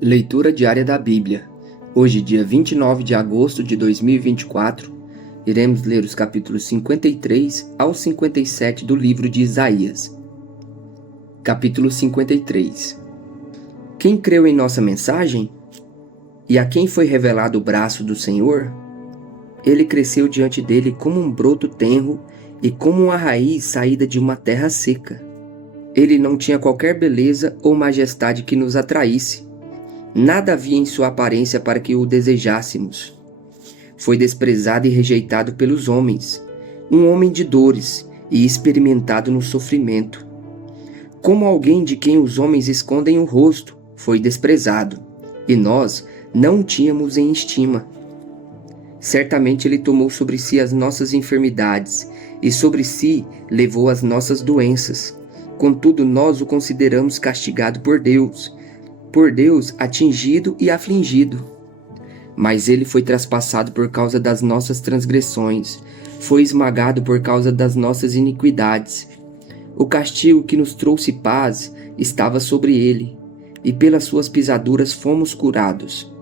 Leitura diária da Bíblia. Hoje, dia 29 de agosto de 2024, iremos ler os capítulos 53 ao 57 do livro de Isaías. Capítulo 53. Quem creu em nossa mensagem? E a quem foi revelado o braço do Senhor? Ele cresceu diante dele como um broto tenro e como uma raiz saída de uma terra seca. Ele não tinha qualquer beleza ou majestade que nos atraísse. Nada havia em sua aparência para que o desejássemos. Foi desprezado e rejeitado pelos homens, um homem de dores e experimentado no sofrimento. Como alguém de quem os homens escondem o rosto, foi desprezado, e nós não o tínhamos em estima. Certamente ele tomou sobre si as nossas enfermidades, e sobre si levou as nossas doenças. Contudo, nós o consideramos castigado por Deus atingido e afligido. Mas ele foi traspassado por causa das nossas transgressões, foi esmagado por causa das nossas iniquidades. O castigo que nos trouxe paz estava sobre ele, e pelas suas pisaduras fomos curados.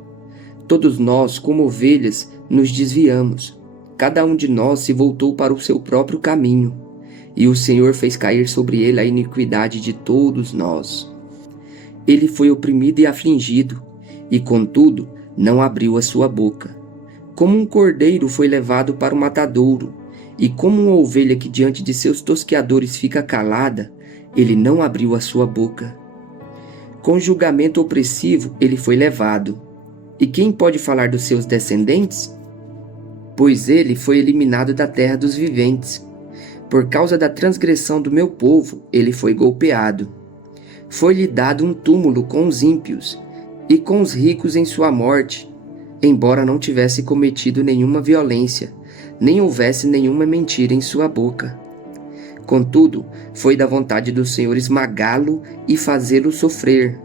Todos nós, como ovelhas, nos desviamos. Cada um de nós se voltou para o seu próprio caminho, e o Senhor fez cair sobre ele a iniquidade de todos nós. Ele foi oprimido e afligido, e contudo não abriu a sua boca. Como um cordeiro foi levado para o matadouro, e como uma ovelha que diante de seus tosqueadores fica calada, ele não abriu a sua boca. Com julgamento opressivo ele foi levado. E quem pode falar dos seus descendentes? Pois ele foi eliminado da terra dos viventes. Por causa da transgressão do meu povo, ele foi golpeado. Foi-lhe dado um túmulo com os ímpios e com os ricos em sua morte, embora não tivesse cometido nenhuma violência, nem houvesse nenhuma mentira em sua boca. Contudo, foi da vontade do Senhor esmagá-lo e fazê-lo sofrer.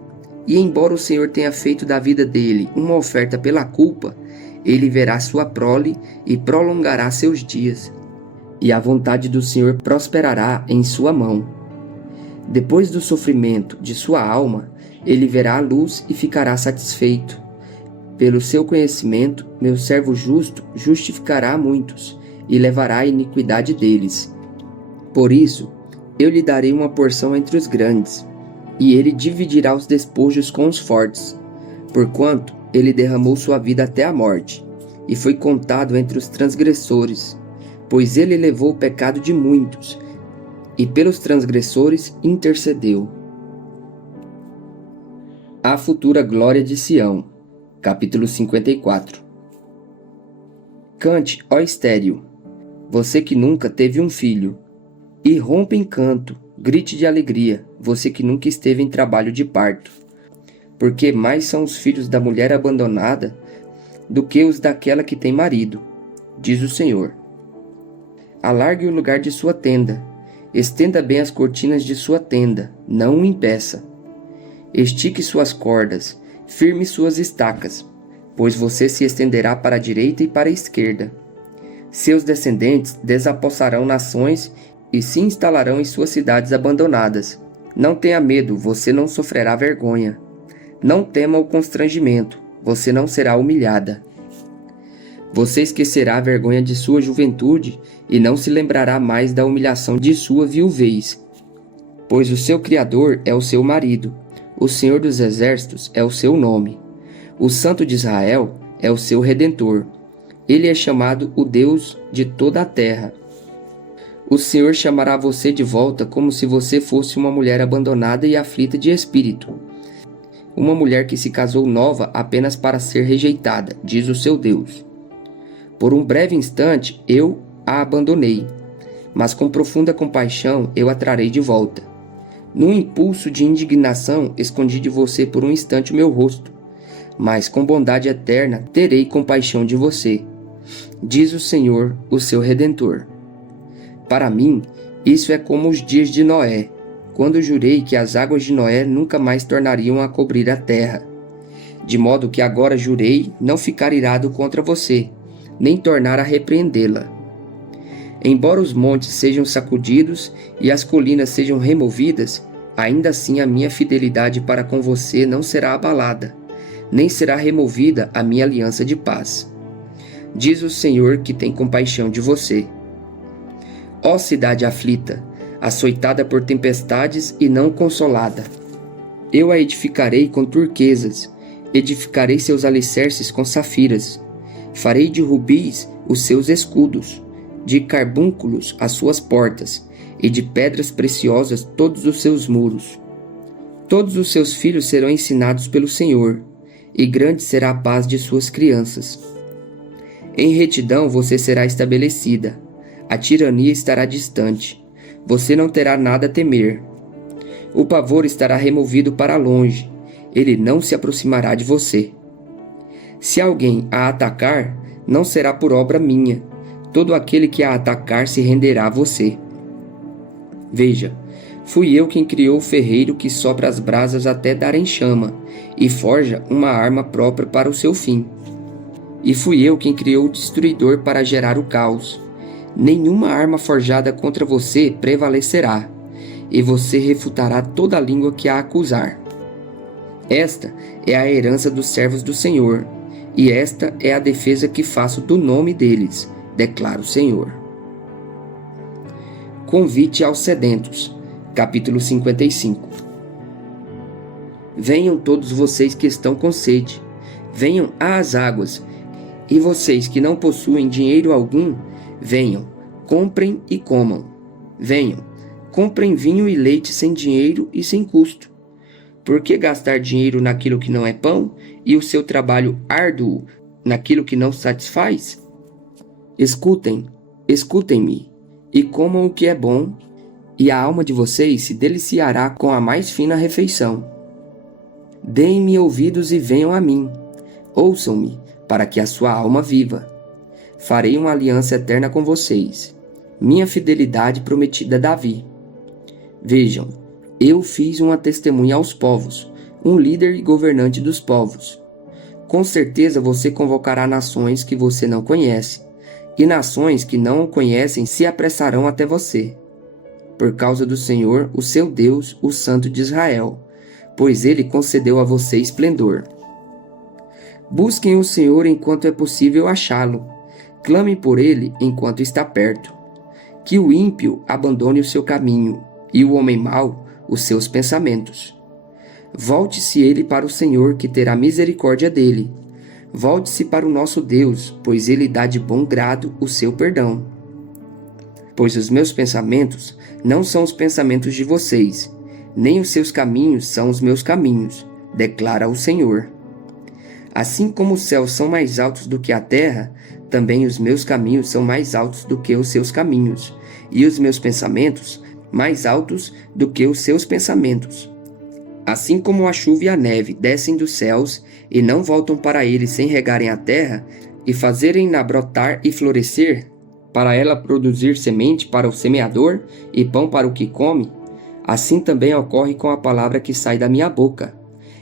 E embora o Senhor tenha feito da vida dele uma oferta pela culpa, ele verá sua prole e prolongará seus dias. E a vontade do Senhor prosperará em sua mão. Depois do sofrimento de sua alma, ele verá a luz e ficará satisfeito. Pelo seu conhecimento, meu servo justo justificará muitos e levará a iniquidade deles. Por isso, eu lhe darei uma porção entre os grandes, e ele dividirá os despojos com os fortes, porquanto ele derramou sua vida até a morte, e foi contado entre os transgressores, pois ele levou o pecado de muitos, e pelos transgressores intercedeu. A futura glória de Sião. Capítulo 54. Cante, ó estéril, você que nunca teve um filho, e rompa em canto, grite de alegria, você que nunca esteve em trabalho de parto. Porque mais são os filhos da mulher abandonada do que os daquela que tem marido, diz o Senhor. Alargue o lugar de sua tenda, estenda bem as cortinas de sua tenda, não o impeça. Estique suas cordas, firme suas estacas, pois você se estenderá para a direita e para a esquerda. Seus descendentes desapossarão nações e se instalarão em suas cidades abandonadas. Não tenha medo, você não sofrerá vergonha. Não tema o constrangimento, você não será humilhada. Você esquecerá a vergonha de sua juventude e não se lembrará mais da humilhação de sua viuvez. Pois o seu Criador é o seu marido, o Senhor dos Exércitos é o seu nome. O Santo de Israel é o seu Redentor. Ele é chamado o Deus de toda a terra. O Senhor chamará você de volta como se você fosse uma mulher abandonada e aflita de espírito. Uma mulher que se casou nova apenas para ser rejeitada, diz o seu Deus. Por um breve instante eu a abandonei, mas com profunda compaixão eu a trarei de volta. Num impulso de indignação escondi de você por um instante o meu rosto, mas com bondade eterna terei compaixão de você, diz o Senhor, o seu Redentor. Para mim, isso é como os dias de Noé, quando jurei que as águas de Noé nunca mais tornariam a cobrir a terra. De modo que agora jurei não ficar irado contra você, nem tornar a repreendê-la. Embora os montes sejam sacudidos e as colinas sejam removidas, ainda assim a minha fidelidade para com você não será abalada, nem será removida a minha aliança de paz. Diz o Senhor que tem compaixão de você. Ó cidade aflita, açoitada por tempestades e não consolada, eu a edificarei com turquesas, edificarei seus alicerces com safiras, farei de rubis os seus escudos, de carbúnculos as suas portas, e de pedras preciosas todos os seus muros. Todos os seus filhos serão ensinados pelo Senhor, e grande será a paz de suas crianças. Em retidão você será estabelecida, a tirania estará distante, você não terá nada a temer. O pavor estará removido para longe, ele não se aproximará de você. Se alguém a atacar, não será por obra minha, todo aquele que a atacar se renderá a você. Veja, fui eu quem criou o ferreiro que sopra as brasas até darem chama, e forja uma arma própria para o seu fim. E fui eu quem criou o destruidor para gerar o caos. Nenhuma arma forjada contra você prevalecerá, e você refutará toda a língua que a acusar. Esta é a herança dos servos do Senhor, e esta é a defesa que faço do nome deles, declara o Senhor. Convite aos sedentos, capítulo 55. Venham todos vocês que estão com sede, venham às águas, e vocês que não possuem dinheiro algum, venham, comprem e comam. Venham, comprem vinho e leite sem dinheiro e sem custo. Por que gastar dinheiro naquilo que não é pão e o seu trabalho árduo naquilo que não satisfaz? Escutem-me, e comam o que é bom, e a alma de vocês se deliciará com a mais fina refeição. Deem-me ouvidos e venham a mim. Ouçam-me, para que a sua alma viva. Farei uma aliança eterna com vocês, minha fidelidade prometida a Davi. Vejam, eu fiz uma testemunha aos povos, um líder e governante dos povos. Com certeza você convocará nações que você não conhece, e nações que não o conhecem se apressarão até você, por causa do Senhor, o seu Deus, o Santo de Israel, pois ele concedeu a você esplendor. Busquem o Senhor enquanto é possível achá-lo, clamem por ele enquanto está perto. Que o ímpio abandone o seu caminho, e o homem mau os seus pensamentos. Volte-se ele para o Senhor, que terá misericórdia dele. Volte-se para o nosso Deus, pois ele dá de bom grado o seu perdão. Pois os meus pensamentos não são os pensamentos de vocês, nem os seus caminhos são os meus caminhos, declara o Senhor. Assim como os céus são mais altos do que a terra, também os meus caminhos são mais altos do que os seus caminhos, e os meus pensamentos mais altos do que os seus pensamentos. Assim como a chuva e a neve descem dos céus e não voltam para ele sem regarem a terra e fazerem-na brotar e florescer, para ela produzir semente para o semeador e pão para o que come, assim também ocorre com a palavra que sai da minha boca.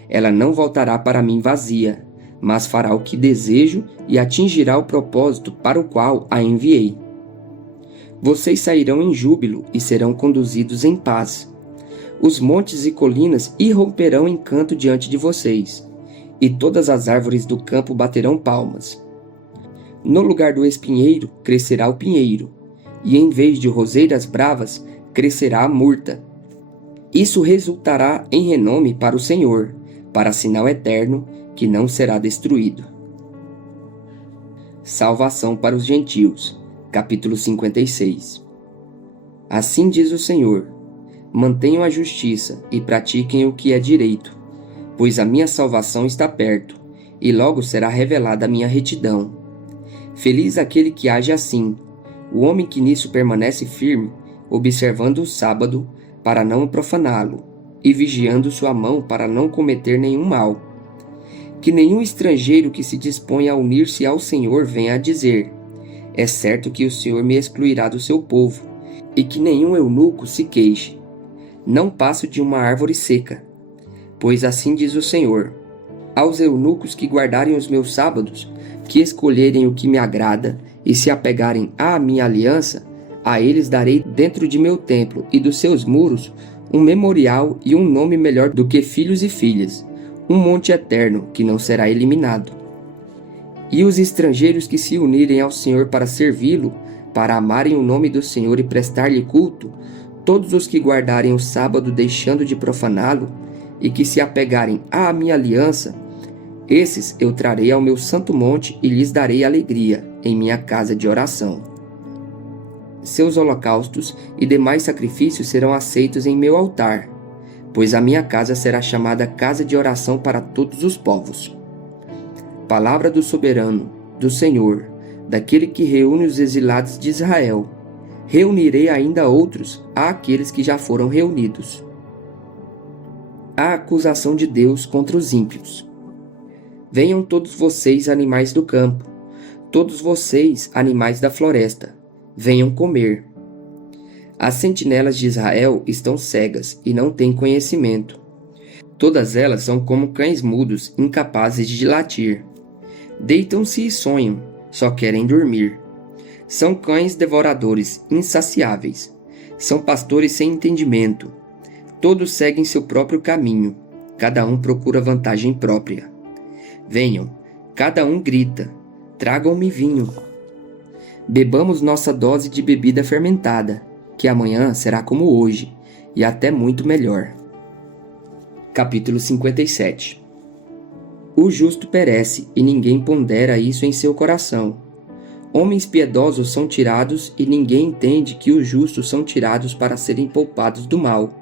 Ela não voltará para mim vazia, mas fará o que desejo e atingirá o propósito para o qual a enviei. Vocês sairão em júbilo e serão conduzidos em paz. Os montes e colinas irromperão em canto diante de vocês, e todas as árvores do campo baterão palmas. No lugar do espinheiro crescerá o pinheiro, e em vez de roseiras bravas crescerá a murta. Isso resultará em renome para o Senhor, para sinal eterno que não será destruído. Salvação para os gentios. Capítulo 56. Assim diz o Senhor: mantenham a justiça e pratiquem o que é direito, pois a minha salvação está perto, e logo será revelada a minha retidão. Feliz aquele que age assim, o homem que nisso permanece firme, observando o sábado para não profaná-lo, e vigiando sua mão para não cometer nenhum mal. Que nenhum estrangeiro que se disponha a unir-se ao Senhor venha a dizer: é certo que o Senhor me excluirá do seu povo, e que nenhum eunuco se queixe: não passo de uma árvore seca. Pois assim diz o Senhor: aos eunucos que guardarem os meus sábados, que escolherem o que me agrada e se apegarem à minha aliança, a eles darei dentro de meu templo e dos seus muros um memorial e um nome melhor do que filhos e filhas, um monte eterno que não será eliminado. E os estrangeiros que se unirem ao Senhor para servi-lo, para amarem o nome do Senhor e prestar-lhe culto, todos os que guardarem o sábado deixando de profaná-lo, e que se apegarem à minha aliança, esses eu trarei ao meu santo monte e lhes darei alegria em minha casa de oração. Seus holocaustos e demais sacrifícios serão aceitos em meu altar, pois a minha casa será chamada casa de oração para todos os povos. Palavra do soberano, do Senhor, daquele que reúne os exilados de Israel. Reunirei ainda outros àqueles que já foram reunidos. A acusação de Deus contra os ímpios. Venham todos vocês, animais do campo, todos vocês, animais da floresta, venham comer. As sentinelas de Israel estão cegas e não têm conhecimento. Todas elas são como cães mudos, incapazes de latir. Deitam-se e sonham, só querem dormir. São cães devoradores, insaciáveis. São pastores sem entendimento. Todos seguem seu próprio caminho. Cada um procura vantagem própria. Venham, cada um grita, tragam-me vinho. Bebamos nossa dose de bebida fermentada, que amanhã será como hoje, e até muito melhor. Capítulo 57. O justo perece, e ninguém pondera isso em seu coração. Homens piedosos são tirados, e ninguém entende que os justos são tirados para serem poupados do mal.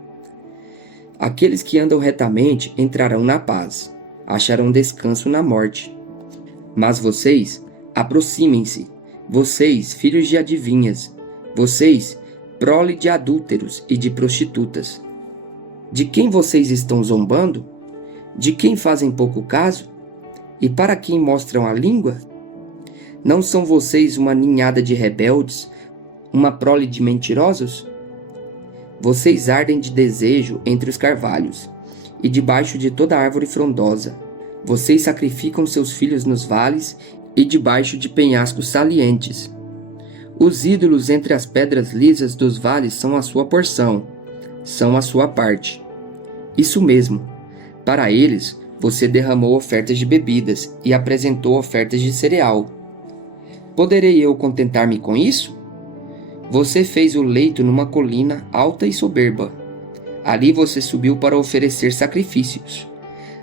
Aqueles que andam retamente entrarão na paz, acharão descanso na morte. Mas vocês, aproximem-se, vocês, filhos de adivinhas, vocês, prole de adúlteros e de prostitutas. De quem vocês estão zombando? De quem fazem pouco caso? E para quem mostram a língua? Não são vocês uma ninhada de rebeldes, uma prole de mentirosos? Vocês ardem de desejo entre os carvalhos, e debaixo de toda árvore frondosa. Vocês sacrificam seus filhos nos vales e debaixo de penhascos salientes. Os ídolos entre as pedras lisas dos vales são a sua porção, são a sua parte. Isso mesmo, para eles você derramou ofertas de bebidas e apresentou ofertas de cereal. Poderei eu contentar-me com isso? Você fez o leito numa colina alta e soberba. Ali você subiu para oferecer sacrifícios.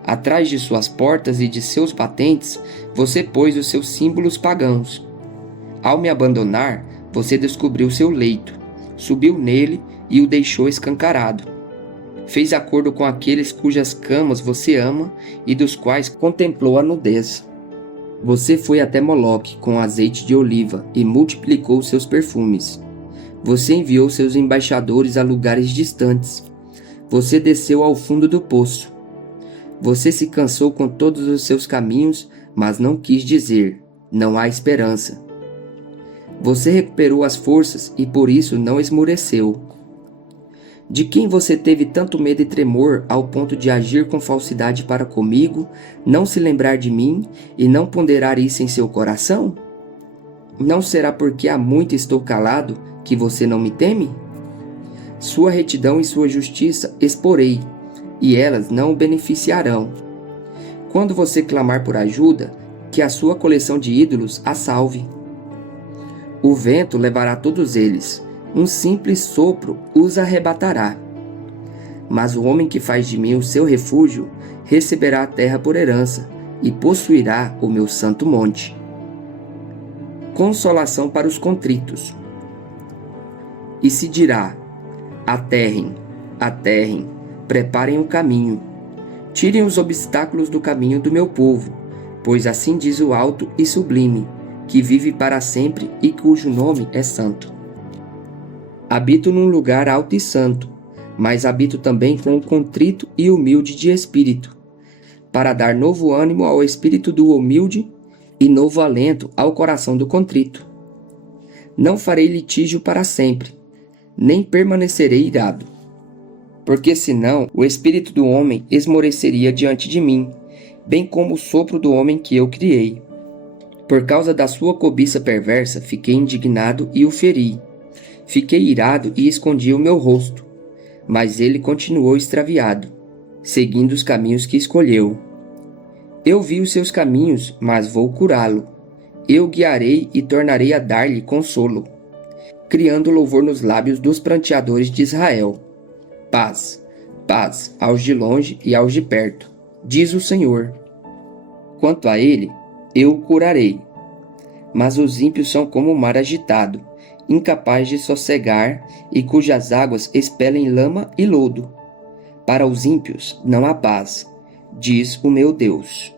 Atrás de suas portas e de seus batentes, você pôs os seus símbolos pagãos. Ao me abandonar, você descobriu seu leito, subiu nele e o deixou escancarado. Fez acordo com aqueles cujas camas você ama e dos quais contemplou a nudez. Você foi até Moloque com azeite de oliva e multiplicou seus perfumes. Você enviou seus embaixadores a lugares distantes. Você desceu ao fundo do poço. Você se cansou com todos os seus caminhos, mas não quis dizer, não há esperança. Você recuperou as forças e por isso não esmoreceu. De quem você teve tanto medo e tremor ao ponto de agir com falsidade para comigo, não se lembrar de mim e não ponderar isso em seu coração? Não será porque há muito estou calado que você não me teme? Sua retidão e sua justiça exporei, e elas não o beneficiarão. Quando você clamar por ajuda, que a sua coleção de ídolos a salve. O vento levará todos eles, um simples sopro os arrebatará. Mas o homem que faz de mim o seu refúgio, receberá a terra por herança, e possuirá o meu santo monte. Consolação para os contritos. E se dirá: aterrem, aterrem, preparem o caminho, tirem os obstáculos do caminho do meu povo, pois assim diz o alto e sublime, que vive para sempre e cujo nome é santo. Habito num lugar alto e santo, mas habito também com o contrito e humilde de espírito, para dar novo ânimo ao espírito do humilde e novo alento ao coração do contrito. Não farei litígio para sempre, nem permanecerei irado, porque senão o espírito do homem esmoreceria diante de mim, bem como o sopro do homem que eu criei. Por causa da sua cobiça perversa, fiquei indignado e o feri. Fiquei irado e escondi o meu rosto. mas ele continuou extraviado, seguindo os caminhos que escolheu. Eu vi os seus caminhos, mas vou curá-lo. Eu guiarei e tornarei a dar-lhe consolo, criando louvor nos lábios dos pranteadores de Israel. Paz, paz aos de longe e aos de perto, diz o Senhor. Quanto a ele, eu o curarei. Mas os ímpios são como o mar agitado, incapaz de sossegar e cujas águas expelem lama e lodo. Para os ímpios não há paz, diz o meu Deus.